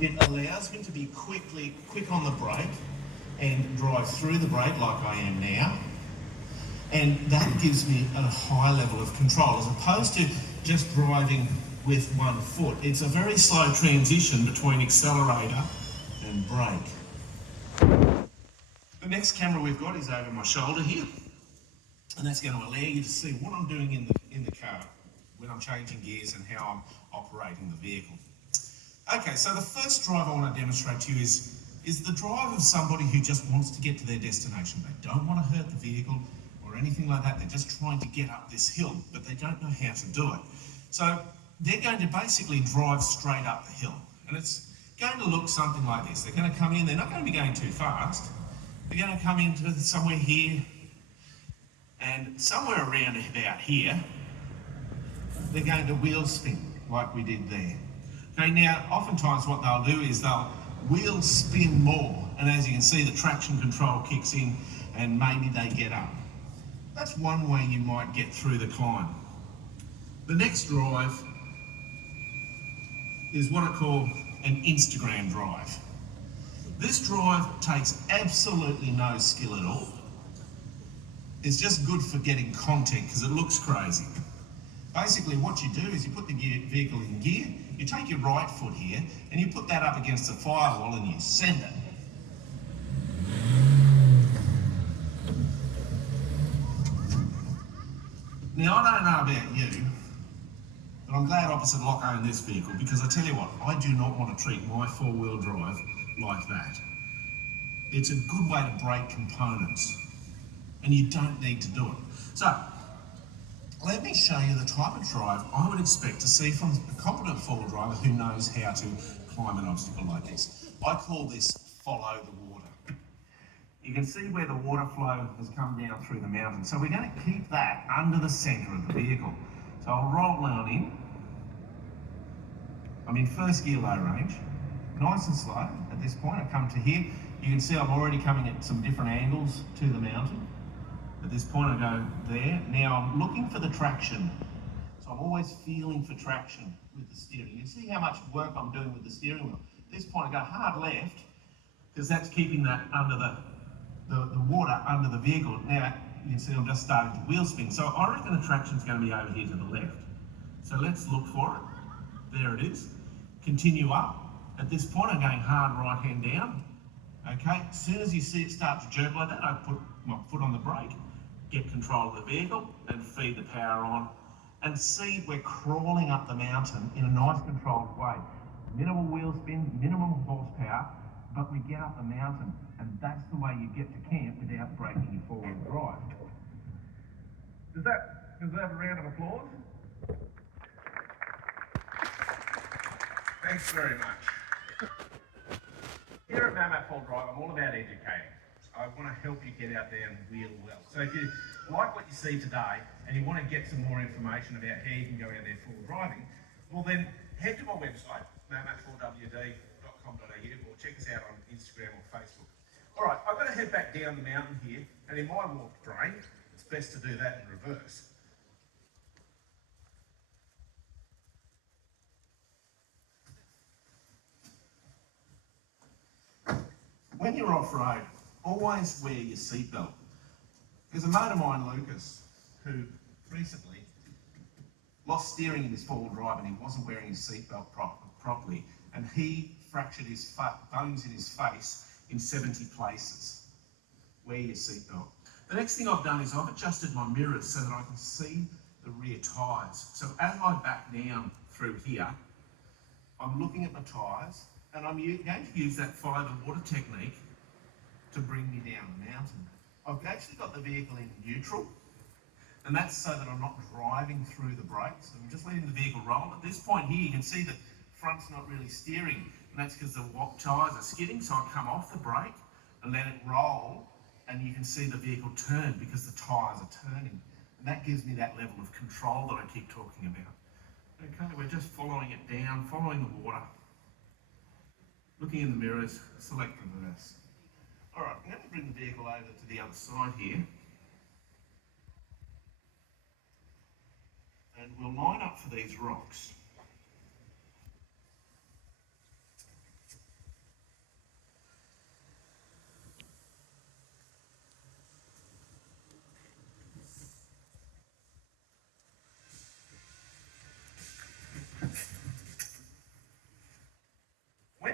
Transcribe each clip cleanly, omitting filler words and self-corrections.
It allows me to be quick on the brake and drive through the brake like I am now. And that gives me a high level of control as opposed to just driving with one foot. It's a very slow transition between accelerator and brake. The next camera we've got is over my shoulder here, and that's going to allow you to see what I'm doing in the car when I'm changing gears and how I'm operating the vehicle. Okay, so the first drive I want to demonstrate to you is the drive of somebody who just wants to get to their destination. They don't want to hurt the vehicle or anything like that. They're just trying to get up this hill, but they don't know how to do it. So they're going to basically drive straight up the hill, and it's going to look something like this. They're going to come in, they're not going to be going too fast. They're going to come into somewhere here, and somewhere around about here, they're going to wheel spin like we did there. Okay, now oftentimes what they'll do is they'll wheel spin more, and as you can see the traction control kicks in and maybe they get up. That's one way you might get through the climb. The next drive is what I call an Instagram drive. This drive takes absolutely no skill at all. It's just good for getting content because it looks crazy. Basically what you do is you put the vehicle in gear, you take your right foot here and you put that up against the firewall and you send it. Now I don't know about you, but I'm glad Opposite Lock own this vehicle because I tell you what, I do not want to treat my four-wheel drive like that. It's a good way to break components and you don't need to do it. So, let me show you the type of drive I would expect to see from a competent four-wheel driver who knows how to climb an obstacle like this. I call this follow the water. You can see where the water flow has come down through the mountain. So we're going to keep that under the centre of the vehicle. So I'll roll down in. I'm in first gear low range. Nice and slow at this point. I come to here. You can see I'm already coming at some different angles to the mountain. At this point I go there. Now I'm looking for the traction. So I'm always feeling for traction with the steering. You see how much work I'm doing with the steering wheel. At this point I go hard left because that's keeping that under the water under the vehicle. Now you can see I'm just starting to wheel spin. So I reckon the traction's going to be over here to the left. So let's look for it. There it is. Continue up. At this point I'm going hard right hand down. Okay, as soon as you see it start to jerk like that, I put my foot on the brake, get control of the vehicle and feed the power on, and see we're crawling up the mountain in a nice controlled way. Minimal wheel spin, minimum horsepower, but we get up the mountain, and that's the way you get to camp without breaking your four-wheel drive. Does that deserve a round of applause? Thanks very much. Here at Mt Maxis Drive, I'm all about educating. I want to help you get out there and wheel well. So if you like what you see today and you want to get some more information about how you can go out there full driving, well then head to my website, mtmax4wd.com.au, or check us out on Instagram or Facebook. All right, I've got to head back down the mountain here, and in my walk brain, it's best to do that in reverse. When you're off-road, always wear your seatbelt. There's a mate of mine, Lucas, who recently lost steering in his four-wheel drive and he wasn't wearing his seatbelt properly, and he fractured his bones in his face in 70 places. Wear your seatbelt. The next thing I've done is I've adjusted my mirrors so that I can see the rear tyres. So as I back down through here, I'm looking at my tyres, and I'm going to use that follow the water technique to bring me down the mountain. I've actually got the vehicle in neutral, and that's so that I'm not driving through the brakes. I'm just letting the vehicle roll. At this point here, you can see the front's not really steering, and that's because the tyres are skidding, so I come off the brake and let it roll, and you can see the vehicle turn because the tyres are turning. And that gives me that level of control that I keep talking about. Okay, we're just following it down, following the water. Looking in the mirrors, select reverse. All right, I'm going to bring the vehicle over to the other side here. And we'll line up for these rocks.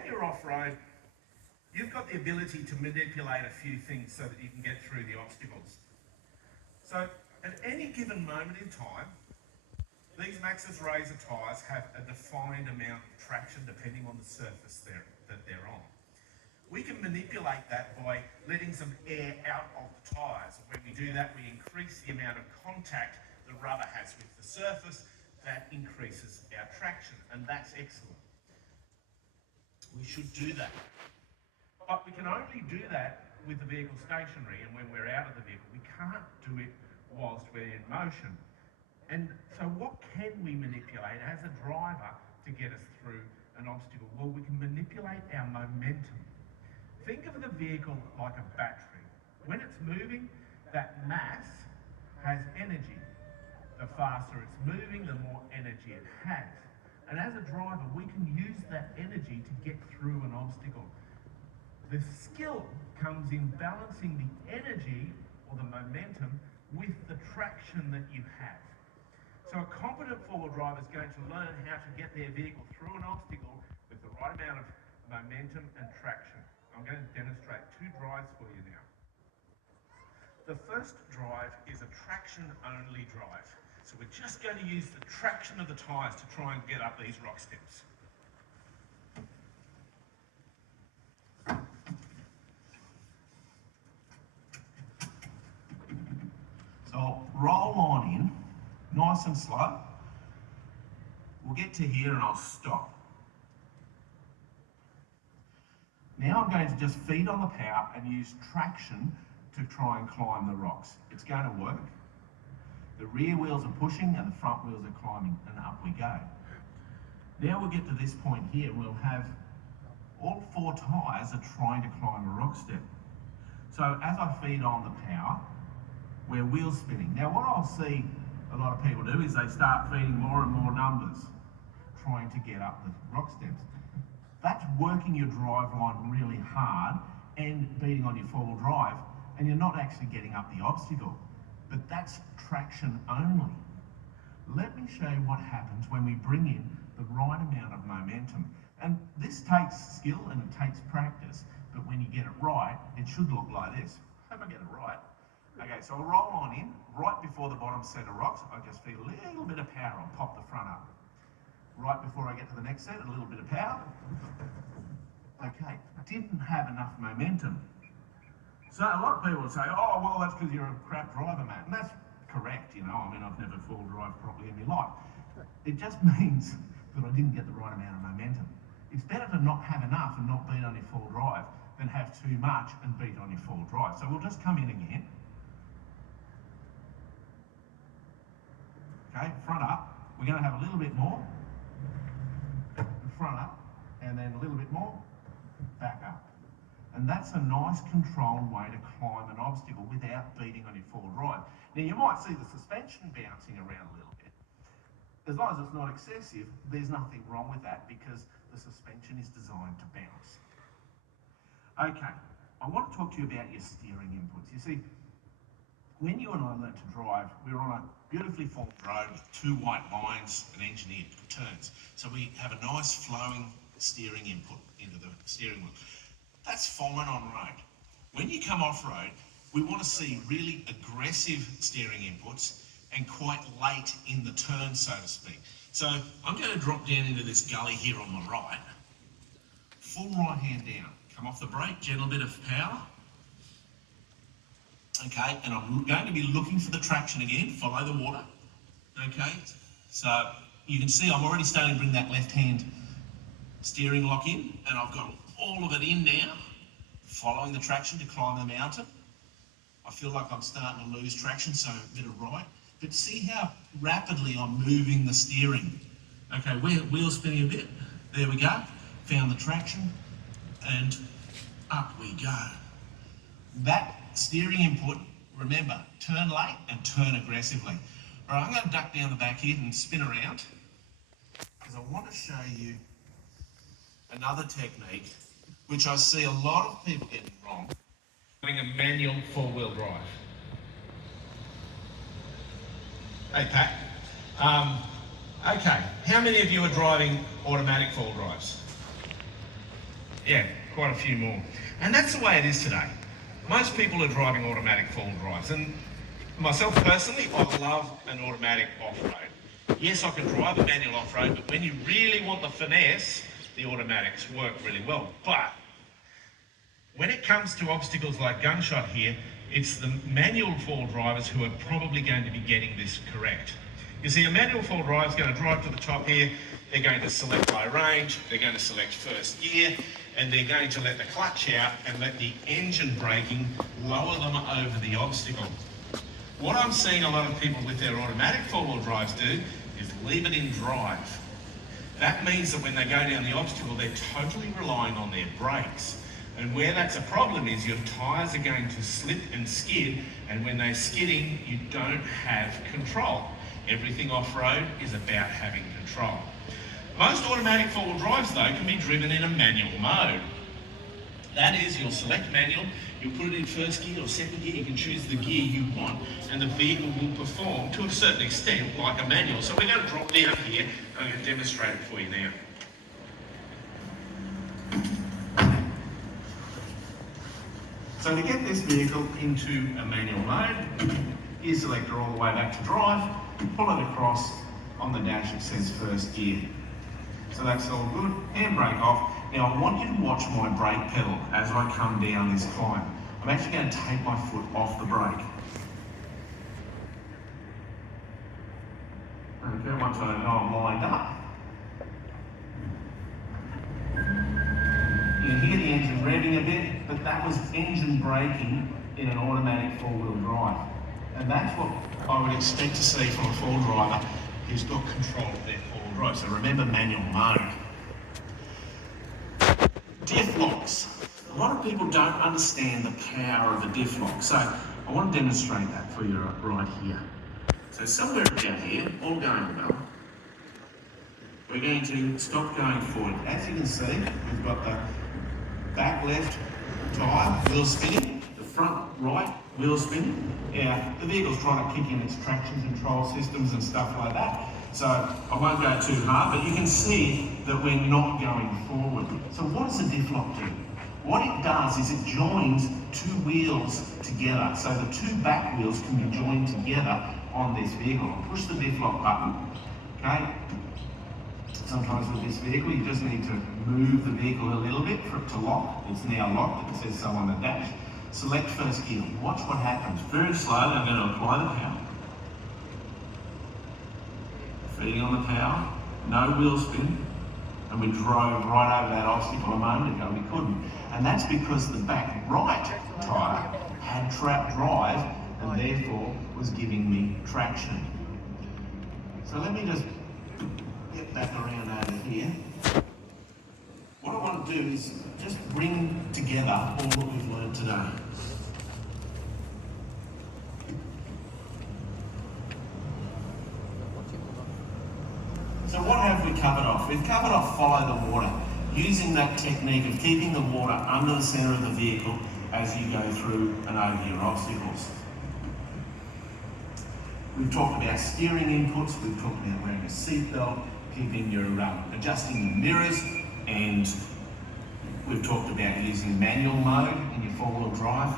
when you're off-road, you've got the ability to manipulate a few things so that you can get through the obstacles. So at any given moment in time, these Maxis Razor tyres have a defined amount of traction depending on the surface that they're on. We can manipulate that by letting some air out of the tyres. When we do that, we increase the amount of contact the rubber has with the surface. That increases our traction, and that's excellent. We should do that. But we can only do that with the vehicle stationary, and when we're out of the vehicle. We can't do it whilst we're in motion. And so what can we manipulate as a driver to get us through an obstacle? Well, we can manipulate our momentum. Think of the vehicle like a battery. When it's moving, that mass has energy. The faster it's moving, the more energy it has. And as a driver, we can use that energy to get through an obstacle. The skill comes in balancing the energy or the momentum with the traction that you have. So a competent four-wheel driver is going to learn how to get their vehicle through an obstacle with the right amount of momentum and traction. I'm going to demonstrate two drives for you now. The first drive is a traction-only drive. So we're just going to use the traction of the tyres to try and get up these rock steps. So I'll roll on in, nice and slow. We'll get to here and I'll stop. Now I'm going to just feed on the power and use traction to try and climb the rocks. It's going to work. The rear wheels are pushing and the front wheels are climbing, and up we go. Now we'll get to this point here, we'll have all four tyres are trying to climb a rock step. So as I feed on the power, we're wheel spinning. Now what I'll see a lot of people do is they start feeding more and more numbers, trying to get up the rock steps. That's working your drive line really hard and beating on your four-wheel drive, and you're not actually getting up the obstacle. But that's traction only. Let me show you what happens when we bring in the right amount of momentum. And this takes skill and it takes practice, but when you get it right, it should look like this. Hope I get it right. Okay, so I'll roll on in. Right before the bottom set of rocks, I just feel a little bit of power. I'll pop the front up. Right before I get to the next set, a little bit of power. Okay, didn't have enough momentum. So a lot of people will say, oh, well, that's because you're a crap driver, Matt. And that's correct, you know. I mean, I've never full drive properly in my life. It just means that I didn't get the right amount of momentum. It's better to not have enough and not beat on your full drive than have too much and beat on your full drive. So we'll just come in again. Okay, front up. We're going to have a little bit more. Front up, and then a little bit more, back up. And that's a nice controlled way to climb an obstacle without beating on your full drive. Now you might see the suspension bouncing around a little bit. As long as it's not excessive, there's nothing wrong with that because the suspension is designed to bounce. Okay, I want to talk to you about your steering inputs. You see, when you and I learnt to drive, we were on a beautifully formed road with two white lines and engineered turns. So we have a nice flowing steering input into the steering wheel. That's fine on road. When you come off road, we want to see really aggressive steering inputs and quite late in the turn, so to speak. So I'm going to drop down into this gully here on my right, full right hand down, come off the brake, gentle bit of power. Okay, and I'm going to be looking for the traction again, follow the water. Okay, so you can see I'm already starting to bring that left hand steering lock in, and I've got all of it in now, following the traction to climb the mountain. I feel like I'm starting to lose traction, so a bit of right. But see how rapidly I'm moving the steering. Okay, wheel spinning a bit. There we go. Found the traction, and up we go. That steering input, remember, turn late and turn aggressively. All right, I'm going to duck down the back here and spin around because I want to show you another technique which I see a lot of people getting wrong, having a manual four-wheel drive. Hey Pat, okay, how many of you are driving automatic four-wheel drives? Yeah, quite a few more. And that's the way it is today. Most people are driving automatic four-wheel drives, and myself personally, I love an automatic off-road. Yes, I can drive a manual off-road, but when you really want the finesse, the automatics work really well. But when it comes to obstacles like Gunshot here, it's the manual four-wheel drivers who are probably going to be getting this correct. You see, a manual four-wheel drive is going to drive to the top here, they're going to select high range, they're going to select first gear, and they're going to let the clutch out and let the engine braking lower them over the obstacle. What I'm seeing a lot of people with their automatic four-wheel drives do is leave it in drive. That means that when they go down the obstacle, they're totally relying on their brakes. And where that's a problem is your tyres are going to slip and skid, and when they're skidding, you don't have control. Everything off-road is about having control. Most automatic four-wheel drives, though, can be driven in a manual mode. That is, you'll select manual, you'll put it in first gear or second gear, you can choose the gear you want, and the vehicle will perform to a certain extent like a manual. So we're going to drop down here, I'm going to demonstrate it for you now. So to get this vehicle into a manual mode, gear selector all the way back to drive, pull it across, on the dash it says first gear. So that's all good, handbrake off. Now I want you to watch my brake pedal as I come down this climb. I'm actually going to take my foot off the brake. Okay, once I know I'm lined up, you can hear the engine revving a bit, but that was engine braking in an automatic four-wheel drive. And that's what I would expect to see from a four-wheel driver who's got control of their four-wheel drive. So remember manual mode. Diff locks. A lot of people don't understand the power of a diff lock. So I want to demonstrate that for you right here. So somewhere down here, all going well, we're going to stop going forward. As you can see, we've got the back left tyre, wheel spinning, the front right, wheel spinning. Now, the vehicle's trying to kick in its traction control systems and stuff like that. So I won't go too hard, but you can see that we're not going forward. So what does a diff lock do? What it does is it joins two wheels together. So the two back wheels can be joined together on this vehicle. Push the diff lock button, okay? Sometimes with this vehicle, you just need to move the vehicle a little bit for it to lock. It's now locked, it says so on the dash. Select first gear. Watch what happens. Very slowly, I'm going to apply the power. Feeding on the power, no wheel spin, and we drove right over that obstacle a moment ago. We couldn't. And that's because the back right tyre had trap drive and therefore was giving me traction. So let me just get back around over here. What I want to do is just bring together all that we've learned today. So what have we covered off? We've covered off follow the water, using that technique of keeping the water under the centre of the vehicle as you go through and over your obstacles. We've talked about steering inputs, we've talked about wearing a seatbelt, keeping your adjusting the mirrors, and we've talked about using manual mode in your four-wheel drive.